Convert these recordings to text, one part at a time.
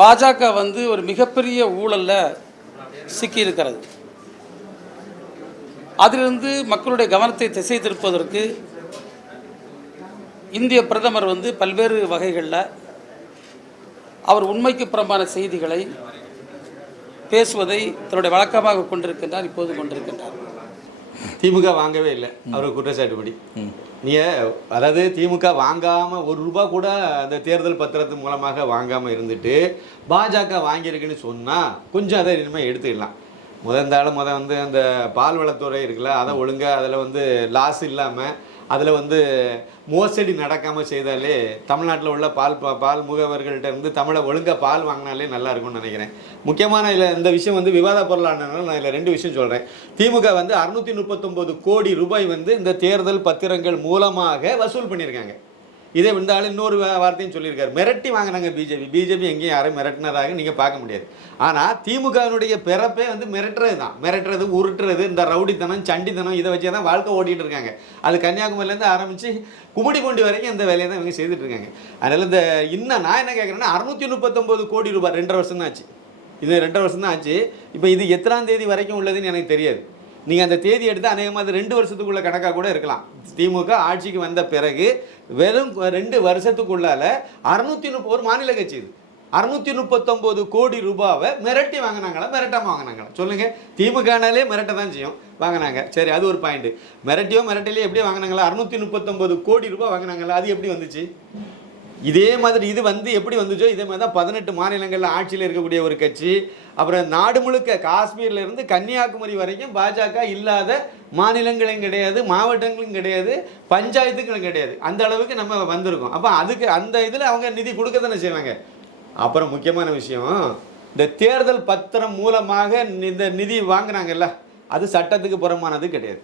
பாஜக வந்து ஒரு மிகப்பெரிய ஊழல்ல சிக்கியிருக்கிறது. அதிலிருந்து மக்களுடைய கவனத்தை திசை திருப்பதற்கு இந்திய பிரதமர் வந்து பல்வேறு வகைகளில் அவர் உண்மைக்கு புறம்பான செய்திகளை பேசுவதை தன்னுடைய வழக்கமாக கொண்டிருக்கின்றார், இப்போது கொண்டிருக்கின்றார். திமுக வாங்கவே இல்லை அவர் குற்றச்சாட்டுப்படி. அதாவது திமுக வாங்காமல் ₹1 கூட அந்த தேர்தல் பத்திரத்து மூலமாக வாங்காமல் இருந்துட்டு பாஜக வாங்கியிருக்குன்னு சொன்னால் கொஞ்சம் அதை இனிமேல் எடுத்துக்கலாம். வந்து அந்த பால்வளத்துறை இருக்குல்ல, அதை ஒழுங்காக அதில் வந்து லாஸ் இல்லாமல் அதில் மோசடி நடக்காமல் செய்தாலே தமிழ்நாட்டில் உள்ள பால் முகவர்கள்ட்ட இருந்து தமிழை ஒழுங்காக பால் வாங்கினாலே நல்லா இருக்கும்னு நினைக்கிறேன். முக்கியமான இதில் இந்த விஷயம் விவாத பொருளானதுனால நான் இதில் 2 விஷயம் சொல்கிறேன். திமுக 639 கோடி ரூபாய் இந்த தேர்தல் பத்திரங்கள் மூலமாக வசூல் பண்ணியிருக்காங்க. இதே இருந்தாலும் இன்னொரு வார்த்தையும் சொல்லியிருக்காரு, மிரட்டி வாங்கினாங்க பிஜேபி எங்கேயும் யாரும் மிரட்டினதாக நீங்கள் பார்க்க முடியாது. ஆனால் திமுகவினுடைய பிறப்பே மிரட்டுறது தான், மிரட்டுறது உருட்டுறது, இந்த ரவுடித்தனம் சண்டித்தனம் இதை வச்சே தான் வாழ்க்கை ஓட்டிகிட்டு இருக்காங்க. அது கன்னியாகுமரியிலேருந்து ஆரம்பித்து கும்மிடிப்பூண்டி வரைக்கும் இந்த வேலையை தான் இவங்க செய்துட்டு இருக்காங்க. அதனால் இன்னும் நான் என்ன கேட்குறேன்னா 639 கோடி ரூபாய் 2.5 வருஷம் தான் ஆச்சு. இது 2.5 வருஷம் தான் ஆச்சு. இப்போ இது எத்தனாம் தேதி வரைக்கும் உள்ளதுன்னு எனக்கு தெரியாது. நீங்கள் அந்த தேதி எடுத்து அநேகமாக 2 வருஷத்துக்குள்ள கணக்காக கூட இருக்கலாம். திமுக ஆட்சிக்கு வந்த பிறகு வெறும் 2 வருஷத்துக்குள்ளால 630 ஒரு மாநில கட்சி இது 639 கோடி ரூபாவை மிரட்டி வாங்கினாங்களா மிரட்டாமல் வாங்கினாங்களா சொல்லுங்கள். திமுகனாலே மிரட்ட தான் செய்யும், வாங்கினாங்க. சரி, அது ஒரு பாயிண்ட். மிரட்டிலையே எப்படி வாங்கினாங்களா? 639 கோடி ரூபாய் வாங்கினாங்களா? அது எப்படி வந்துச்சு? இதே மாதிரி இது எப்படி வந்துச்சோ இதே மாதிரி தான் 18 மாநிலங்களில் ஆட்சியில் இருக்கக்கூடிய ஒரு கட்சி. அப்புறம் நாடு முழுக்க காஷ்மீர்லேருந்து கன்னியாகுமரி வரைக்கும் பாஜக இல்லாத மாநிலங்களும் கிடையாது, மாவட்டங்களும் கிடையாது, பஞ்சாயத்துகளும் கிடையாது. அந்த அளவுக்கு நம்ம வந்திருக்கோம். அப்போ அதுக்கு அந்த இதில் அவங்க நிதி கொடுக்க தானே செய்வாங்க. அப்புறம் முக்கியமான விஷயம், இந்த தேர்தல் பத்திரம் மூலமாக இந்த நிதி வாங்கினாங்கல்ல, அது சட்டத்துக்கு புறமானது கிடையாது,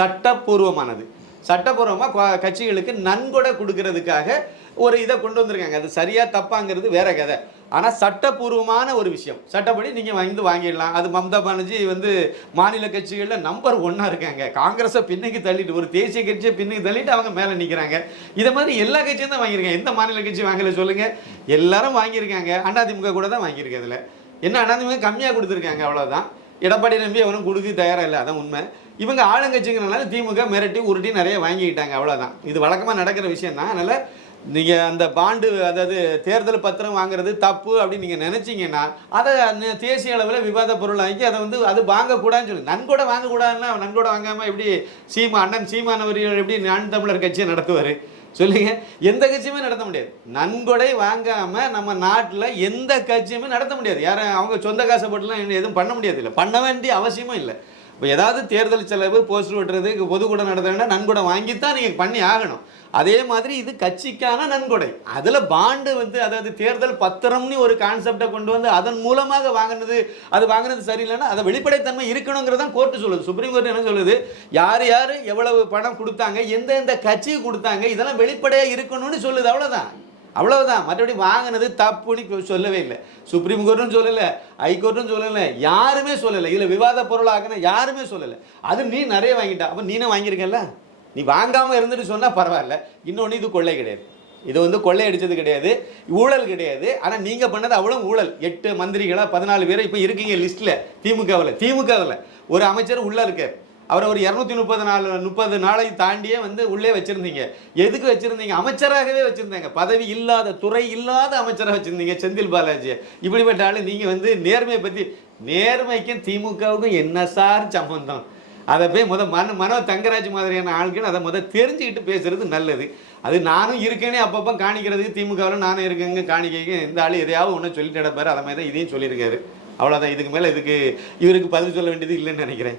சட்டப்பூர்வமானது. சட்டப்பூர்வமாக கட்சிகளுக்கு நன்கொடை கொடுக்கறதுக்காக ஒரு இதை கொண்டு வந்திருக்காங்க. அது சரியா தப்பாங்கிறது வேற கதை. ஆனால் சட்டப்பூர்வமான ஒரு விஷயம், சட்டப்படி நீங்கள் வாங்கிடலாம். அது மம்தா பானர்ஜி மாநில கட்சிகளில் நம்பர் 1 இருக்காங்க. காங்கிரஸை பின்னுக்கு தள்ளிட்டு, ஒரு தேசிய கட்சியை பின்னுக்கு தள்ளிட்டு அவங்க மேலே நிற்கிறாங்க. இதை மாதிரி எல்லா கட்சியும் தான் வாங்கியிருக்காங்க. எந்த மாநில கட்சி வாங்கலை சொல்லுங்கள்? எல்லாரும் வாங்கியிருக்காங்க. அதிமுக கூட தான் வாங்கியிருக்கு. அதில் என்ன அதிமுக கம்மியாக கொடுத்துருக்காங்க, அவ்வளோதான். எடப்பாடி நம்பி அவனும் கொடுக்க தயாராக இல்லை, அதான் உண்மை. இவங்க ஆளுங்கட்சிங்கிறனால திமுக மிரட்டி உருட்டி நிறைய வாங்கிக்கிட்டாங்க, அவ்வளோதான். இது வழக்கமாக நடக்கிற விஷயம் தான். அதனால் நீங்கள் அந்த பாண்டு, அதாவது தேர்தல் பத்திரம் வாங்குறது தப்பு அப்படின்னு நீங்கள் நினச்சிங்கன்னா அதை தேசிய அளவில் விவாத பொருள் ஆக்கி அதை அது வாங்கக்கூடாதுன்னு சொல்லி, நன்கொடை வாங்கக்கூடாதுன்னா நன்கொடை வாங்காமல் எப்படி அண்ணன் சீமானவர்கள் எப்படி நான் தமிழர் கட்சியை நடத்துவார் சொல்லுங்க? எந்த கட்சியுமே நடத்த முடியாது. நன்கொடை வாங்காமல் நம்ம நாட்டில் எந்த கட்சியுமே நடத்த முடியாது. யாரும் அவங்க சொந்த காசை போட்டுலாம் எதுவும் பண்ண முடியாது, இல்லை பண்ண வேண்டிய அவசியமும் இல்லை. இப்போ ஏதாவது தேர்தல் செலவு, போஸ்டர் ஓட்டுறது, பொதுக்கூடம் நடத்துறதுனா நன்கொடை வாங்கித்தான் நீங்கள் பண்ணி ஆகணும். அதே மாதிரி இது கட்சிக்கான நன்கொடை. அதில் பாண்டு அதாவது தேர்தல் பத்திரம்னு ஒரு கான்செப்டை கொண்டு அதன் மூலமாக வாங்கினது சரியில்லைன்னா அதை வெளிப்படைத்தன்மை இருக்கணுங்கிறதான் கோர்ட்டு சொல்லுது. சுப்ரீம் கோர்ட் என்ன சொல்லுது? யார் எவ்வளவு பணம் கொடுத்தாங்க, எந்தெந்த கட்சிக்கு கொடுத்தாங்க, இதெல்லாம் வெளிப்படையாக இருக்கணும்னு சொல்லுது. அவ்வளவுதான். மற்றபடி வாங்கினது தப்புன்னு சொல்லவே இல்லை. சுப்ரீம் கோர்ட்டும் சொல்லலை, ஹைகோர்ட்டும் சொல்லலை, யாருமே சொல்லலை. இதில் விவாத பொருளாக்குன்னு யாருமே சொல்லலை. அது நீ நிறைய வாங்கிட்டா, அப்போ நீனே வாங்கியிருக்கல. நீ வாங்காமல் இருந்துட்டு சொன்னால் பரவாயில்ல. இன்னொன்று, இது கொள்ளை கிடையாது. இது கொள்ளை அடித்தது கிடையாது, ஊழல் கிடையாது. ஆனால் நீங்கள் பண்ணது அவ்வளோ ஊழல். 8 மந்திரிகளா 14 பேரை இப்போ இருக்கீங்க லிஸ்ட்டில். திமுகவில் ஒரு அமைச்சர் உள்ளே இருக்கார். அவரை ஒரு 230 நாளை தாண்டியே உள்ளே வச்சுருந்தீங்க. எதுக்கு வச்சுருந்தீங்க? அமைச்சராகவே வச்சுருந்தாங்க. பதவி இல்லாத, துறை இல்லாத அமைச்சராக வச்சுருந்தீங்க செந்தில் பாலாஜியை. இப்படிப்பட்ட ஆள் நீங்கள் நேர்மையை பற்றி, நேர்மைக்கும் திமுகவுக்கும் என்ன சார் சம்பந்தம்? அதை போய் மனோ தங்கராஜ் மாதிரியான ஆட்கள் அதை தெரிஞ்சுக்கிட்டு பேசுறது நல்லது. அது நானும் இருக்கேனே அப்பப்போ காணிக்கிறதுக்கு, திமுகவில் நானும் இருக்கேங்க காணிக்க, இந்த ஆள் எதையாவது ஒன்று சொல்லிட்டு கிடப்பாரு. அதை மாதிரி தான் இதையும் சொல்லியிருக்காரு. அவ்வளோதான். இதுக்கு மேலே இவருக்கு பதில் சொல்ல வேண்டியது இல்லைன்னு நினைக்கிறேன்.